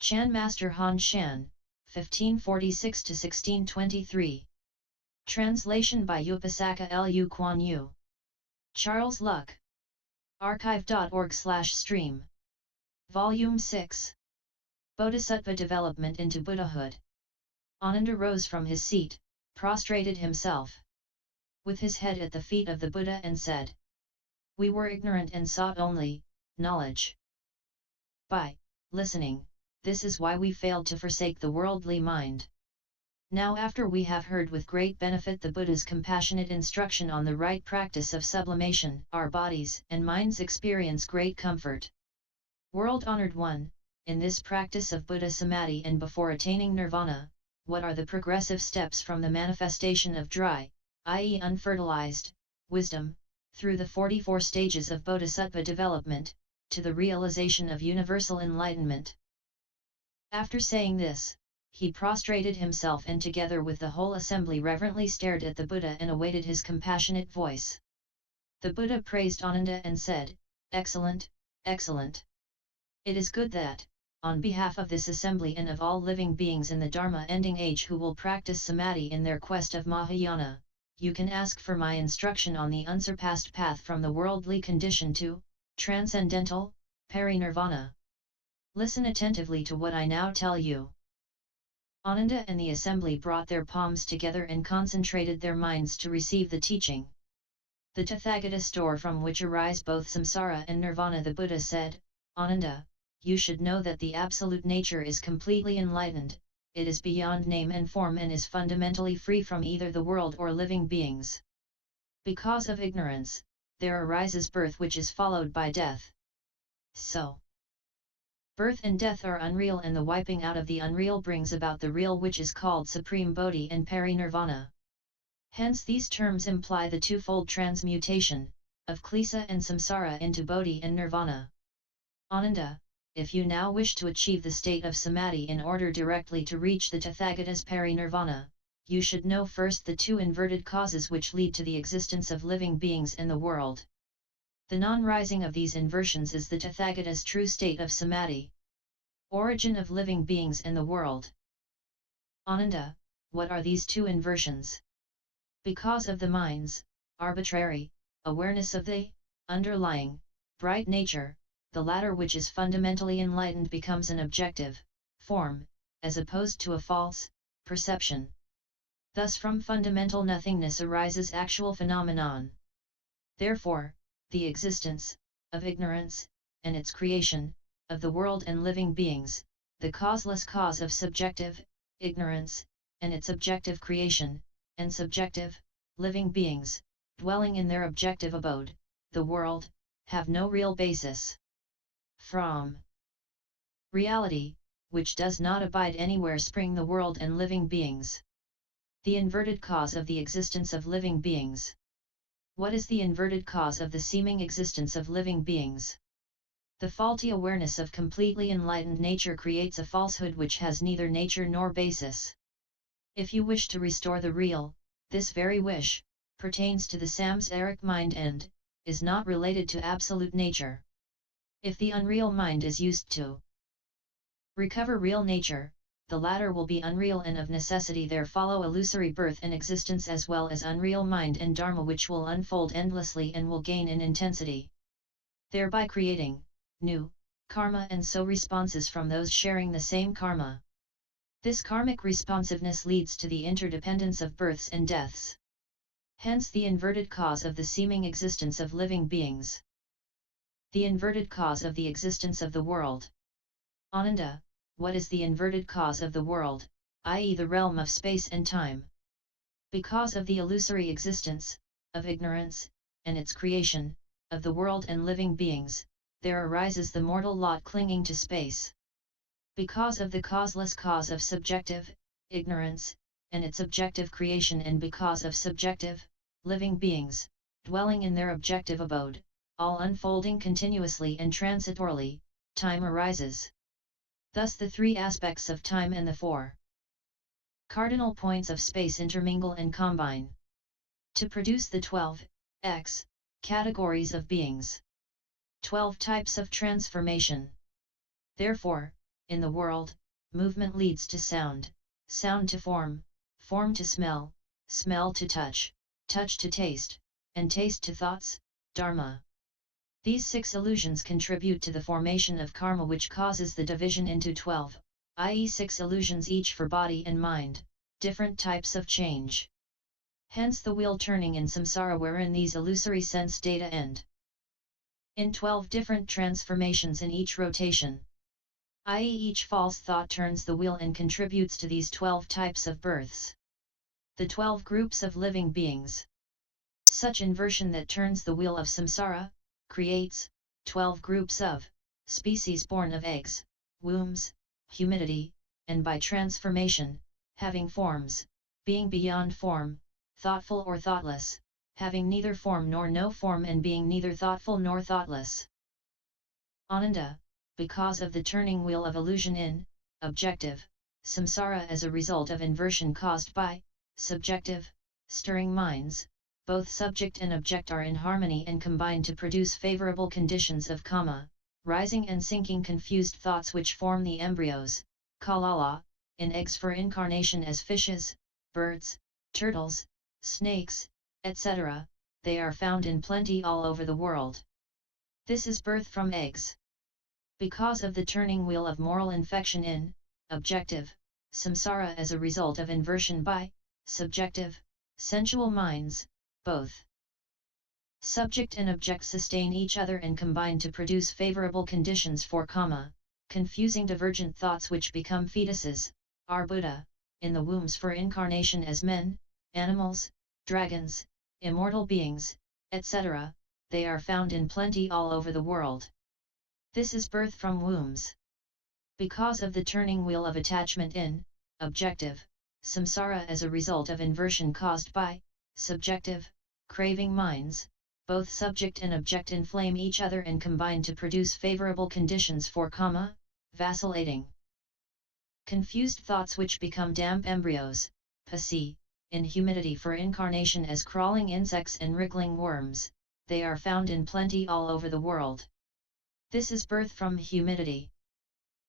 Chan Master Han Shan, 1546–1623. Translation by Upasaka Lu Kuan Yu. Charles Luck. Archive.org/stream. Volume 6. Bodhisattva Development into Buddhahood. Ananda rose from his seat, prostrated himself with his head at the feet of the Buddha and said, "We were ignorant and sought only knowledge. By listening, this is why we failed to forsake the worldly mind. Now after we have heard with great benefit the Buddha's compassionate instruction on the right practice of sublimation, our bodies and minds experience great comfort. World-honored one, in this practice of Buddha Samadhi and before attaining Nirvana, what are the progressive steps from the manifestation of dry, i.e. unfertilized, wisdom, through the 44 stages of Bodhisattva development, to the realization of universal enlightenment?" After saying this, he prostrated himself and together with the whole assembly reverently stared at the Buddha and awaited his compassionate voice. The Buddha praised Ananda and said, "Excellent, excellent. It is good that, on behalf of this assembly and of all living beings in the Dharma-ending age who will practice Samadhi in their quest of Mahayana, you can ask for my instruction on the unsurpassed path from the worldly condition to transcendental, peri-nirvana. Listen attentively to what I now tell you." Ananda and the assembly brought their palms together and concentrated their minds to receive the teaching. "The Tathagata store from which arise both samsara and nirvana," the Buddha said, "Ananda, you should know that the absolute nature is completely enlightened, it is beyond name and form and is fundamentally free from either the world or living beings. Because of ignorance, there arises birth which is followed by death. So, birth and death are unreal and the wiping out of the unreal brings about the real which is called Supreme Bodhi and Peri-Nirvana. Hence these terms imply the twofold transmutation, of Klesa and Samsara into Bodhi and Nirvana. Ananda, if you now wish to achieve the state of Samadhi in order directly to reach the Tathagata's Peri-Nirvana, you should know first the two inverted causes which lead to the existence of living beings in the world. The non-rising of these inversions is the Tathagata's true state of Samadhi. Origin of living beings in the world. Ananda, what are these two inversions? Because of the mind's arbitrary awareness of the underlying bright nature, the latter which is fundamentally enlightened becomes an objective form, as opposed to a false perception. Thus from fundamental nothingness arises actual phenomenon. Therefore, the existence of ignorance, and its creation, of the world and living beings, the causeless cause of subjective ignorance, and its objective creation, and subjective living beings, dwelling in their objective abode, the world, have no real basis. From reality, which does not abide anywhere, spring the world and living beings. The inverted cause of the existence of living beings. What is the inverted cause of the seeming existence of living beings? The faulty awareness of completely enlightened nature creates a falsehood which has neither nature nor basis. If you wish to restore the real, this very wish pertains to the samsaric mind and is not related to absolute nature. If the unreal mind is used to recover real nature, the latter will be unreal and of necessity there follow illusory birth and existence as well as unreal mind and dharma which will unfold endlessly and will gain in intensity, thereby creating new karma and so responses from those sharing the same karma. This karmic responsiveness leads to the interdependence of births and deaths. Hence the inverted cause of the seeming existence of living beings. The inverted cause of the existence of the world. Ananda, what is the inverted cause of the world, i.e. the realm of space and time? Because of the illusory existence, of ignorance, and its creation, of the world and living beings, there arises the mortal lot clinging to space. Because of the causeless cause of subjective ignorance, and its objective creation and because of subjective living beings, dwelling in their objective abode, all unfolding continuously and transitorily, time arises. Thus the three aspects of time and the four cardinal points of space intermingle and combine to produce the 12 categories of beings. 12 types of transformation. Therefore, in the world, movement leads to sound, sound to form, form to smell, smell to touch, touch to taste, and taste to thoughts, dharma. These 6 illusions contribute to the formation of karma, which causes the division into 12, i.e. 6 illusions each for body and mind, different types of change. Hence the wheel turning in samsara, wherein these illusory sense data end in 12 different transformations in each rotation, i.e. each false thought turns the wheel and contributes to these 12 types of births. The 12 groups of living beings. Such inversion that turns the wheel of samsara, creates 12 groups of species born of eggs, wombs, humidity, and by transformation, having forms, being beyond form, thoughtful or thoughtless, having neither form nor no form, and being neither thoughtful nor thoughtless. Ananda, because of the turning wheel of illusion in objective samsara as a result of inversion caused by subjective stirring minds, both subject and object are in harmony and combine to produce favorable conditions of kama, rising and sinking confused thoughts which form the embryos, kalala, in eggs for incarnation as fishes, birds, turtles, snakes, etc. They are found in plenty all over the world. This is birth from eggs. Because of the turning wheel of moral infection in objective samsara as a result of inversion by subjective sensual minds, both subject and object sustain each other and combine to produce favorable conditions for kama, confusing divergent thoughts which become fetuses, are Buddha, in the wombs for incarnation as men, animals, dragons, immortal beings, etc. They are found in plenty all over the world. This is birth from wombs. Because of the turning wheel of attachment in objective samsara as a result of inversion caused by subjective craving minds, both subject and object inflame each other and combine to produce favorable conditions for kama, vacillating. Confused thoughts which become damp embryos, pasi, in humidity for incarnation as crawling insects and wriggling worms, they are found in plenty all over the world. This is birth from humidity.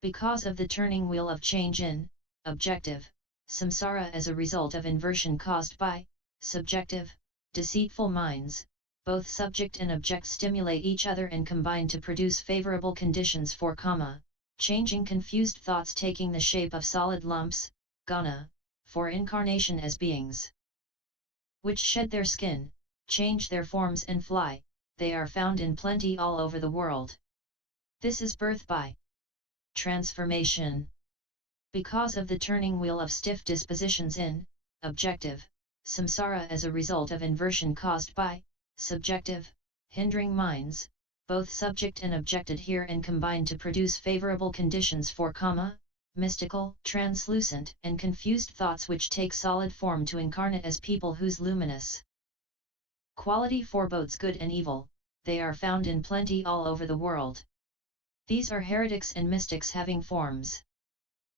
Because of the turning wheel of change in objective samsara as a result of inversion caused by subjective deceitful minds, both subject and object stimulate each other and combine to produce favorable conditions for kama, changing confused thoughts taking the shape of solid lumps, gana, for incarnation as beings which shed their skin, change their forms and fly. They are found in plenty all over the world. This is birth by transformation. Because of the turning wheel of stiff dispositions in objective samsara as a result of inversion caused by subjective hindering minds, both subject and object adhere and combine to produce favorable conditions for kama, mystical, translucent, and confused thoughts which take solid form to incarnate as people whose luminous quality forebodes good and evil. They are found in plenty all over the world. These are heretics and mystics having forms.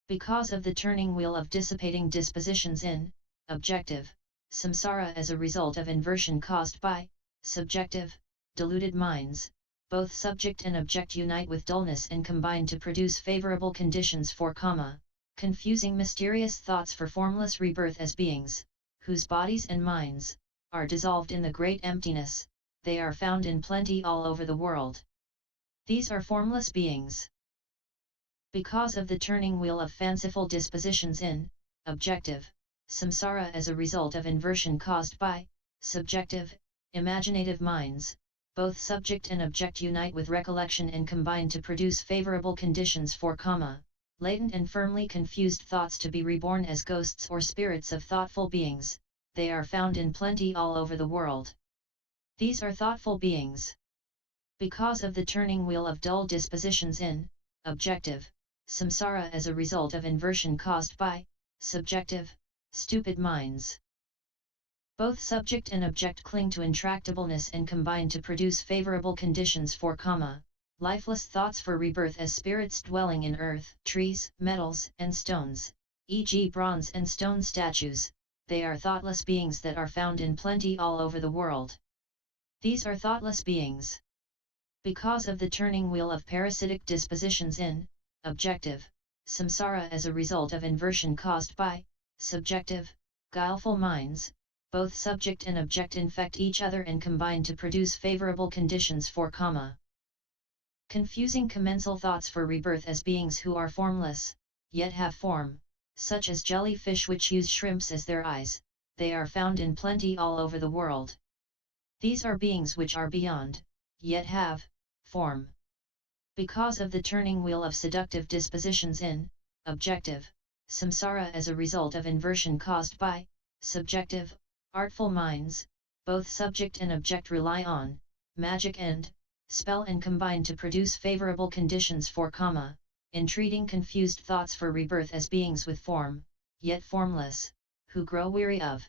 Because of the turning wheel of dissipating dispositions in objective samsara as a result of inversion caused by subjective deluded minds, both subject and object unite with dullness and combine to produce favorable conditions for kama, confusing mysterious thoughts for formless rebirth as beings, whose bodies and minds are dissolved in the great emptiness. They are found in plenty all over the world. These are formless beings. Because of the turning wheel of fanciful dispositions in objective samsara as a result of inversion caused by subjective imaginative minds, both subject and object unite with recollection and combine to produce favorable conditions for kama, latent and firmly confused thoughts to be reborn as ghosts or spirits of thoughtful beings. They are found in plenty all over the world. These are thoughtful beings. Because of the turning wheel of dull dispositions in objective samsara as a result of inversion caused by subjective stupid minds, both subject and object cling to intractableness and combine to produce favorable conditions for kama, lifeless thoughts for rebirth as spirits dwelling in earth, trees, metals, and stones, e.g. bronze and stone statues. They are thoughtless beings that are found in plenty all over the world. These are thoughtless beings. Because of the turning wheel of parasitic dispositions in objective samsara as a result of inversion caused by subjective, guileful minds. Both subject and object infect each other and combine to produce favorable conditions for karma. Confusing commensal thoughts for rebirth as beings who are formless, yet have form, such as jellyfish which use shrimps as their eyes, they are found in plenty all over the world. These are beings which are beyond, yet have form. Because of the turning wheel of seductive dispositions in objective samsara as a result of inversion caused by subjective, artful minds, both subject and object rely on magic and spell and combine to produce favorable conditions for karma, in treating confused thoughts for rebirth as beings with form, yet formless, who grow weary of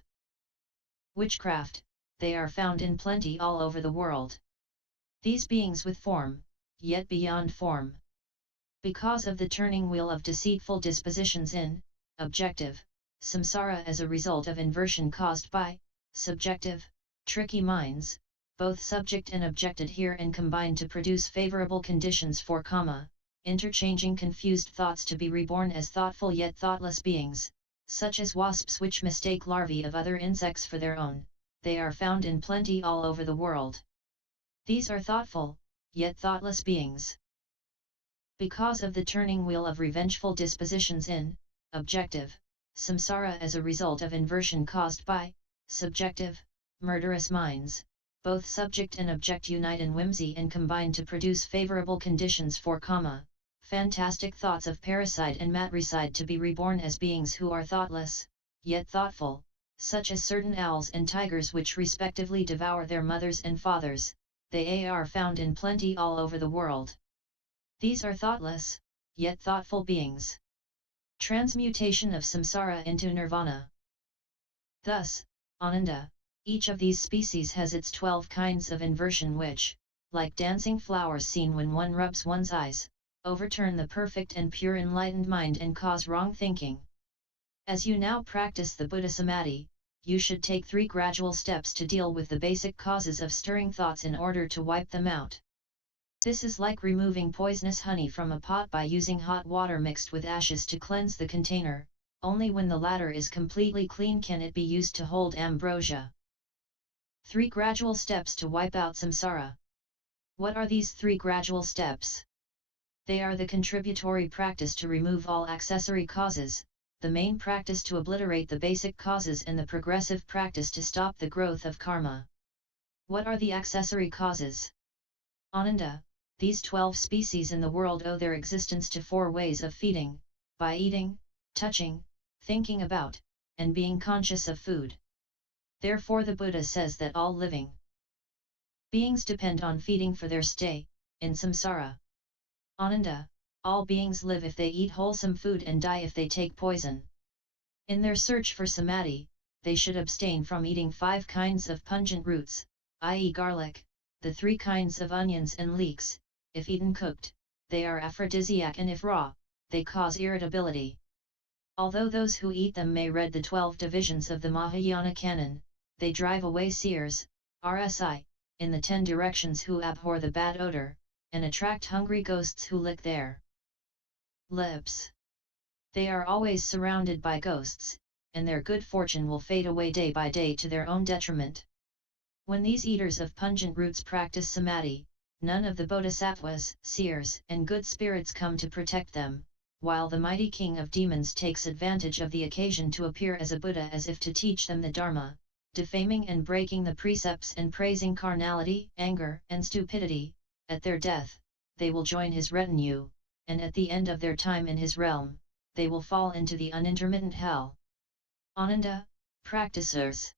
witchcraft. They are found in plenty all over the world. These beings with form, yet beyond form. Because of the turning wheel of deceitful dispositions in objective samsara as a result of inversion caused by subjective, tricky minds, both subject and object adhere and combine to produce favorable conditions for karma, interchanging confused thoughts to be reborn as thoughtful yet thoughtless beings, such as wasps which mistake larvae of other insects for their own. They are found in plenty all over the world. These are thoughtful, yet thoughtless beings. Because of the turning wheel of revengeful dispositions in objective samsara as a result of inversion caused by subjective, murderous minds, both subject and object unite in whimsy and combine to produce favorable conditions for karma, fantastic thoughts of parricide and matricide to be reborn as beings who are thoughtless, yet thoughtful, such as certain owls and tigers which respectively devour their mothers and fathers. They are found in plenty all over the world. These are thoughtless, yet thoughtful beings. Transmutation of samsara into nirvana. Thus, Ananda, each of these species has its 12 kinds of inversion which, like dancing flowers seen when one rubs one's eyes, overturn the perfect and pure enlightened mind and cause wrong thinking. As you now practice the Buddha Samadhi, you should take 3 gradual steps to deal with the basic causes of stirring thoughts in order to wipe them out. This is like removing poisonous honey from a pot by using hot water mixed with ashes to cleanse the container. Only when the latter is completely clean can it be used to hold ambrosia. 3 gradual steps to wipe out samsara. What are these 3 gradual steps? They are the contributory practice to remove all accessory causes, the main practice to obliterate the basic causes, and the progressive practice to stop the growth of karma. What are the accessory causes? Ananda, these 12 species in the world owe their existence to 4 ways of feeding, by eating, touching, thinking about, and being conscious of food. Therefore the Buddha says that all living beings depend on feeding for their stay in samsara. Ananda, all beings live if they eat wholesome food and die if they take poison. In their search for samadhi, they should abstain from eating 5 kinds of pungent roots, i.e. garlic, the 3 kinds of onions and leeks. If eaten cooked, they are aphrodisiac, and if raw, they cause irritability. Although those who eat them may read the 12 divisions of the Mahayana canon, they drive away seers, RSI, in the 10 directions who abhor the bad odor, and attract hungry ghosts who lick their lips. They are always surrounded by ghosts, and their good fortune will fade away day by day to their own detriment. When these eaters of pungent roots practice samadhi, none of the bodhisattvas, seers, and good spirits come to protect them, while the mighty king of demons takes advantage of the occasion to appear as a Buddha as if to teach them the Dharma, defaming and breaking the precepts and praising carnality, anger, and stupidity. At their death, they will join his retinue, and at the end of their time in his realm, they will fall into the unintermittent hell. Ananda, practicers.